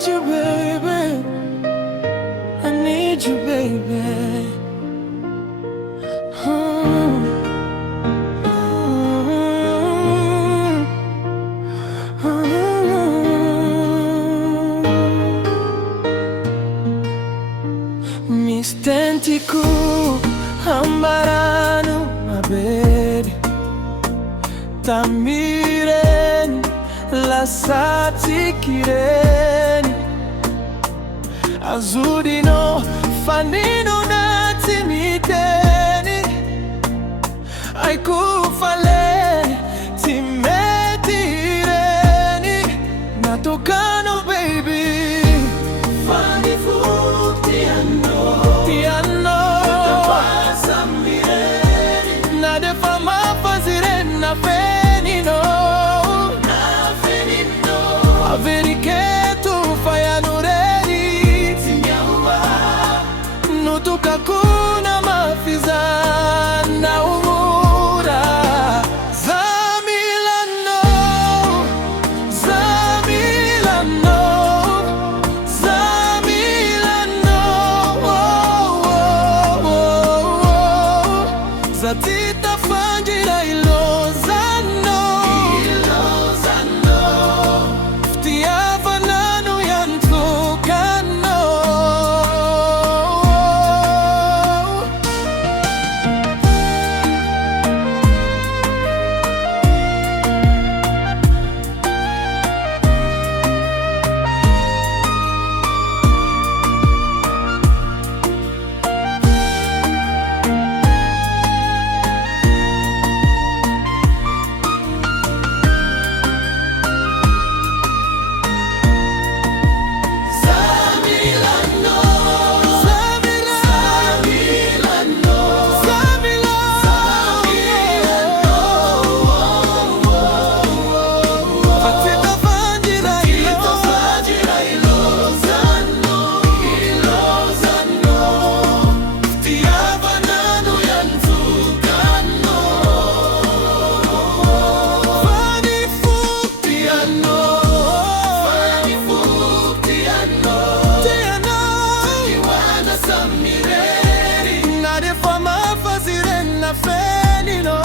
need you, baby. I need you, baby. Mi stenti ku hambaranu mabedi Tamiren lasati kireni Azudino fanino nati miteni Aikufale timetireni Natokano baby Fani fukti ano Tiano Tafasa mireni Nadefama fazireni na fenino Na fenino Averiketu fayanureni Tinyawa Nutuka kuna mafiza na umura Zamilano Zamilano Zamilano Zatita fanjira ilozano Ilozano Ftiava nanu yantukano Nadefama fazireni na fenino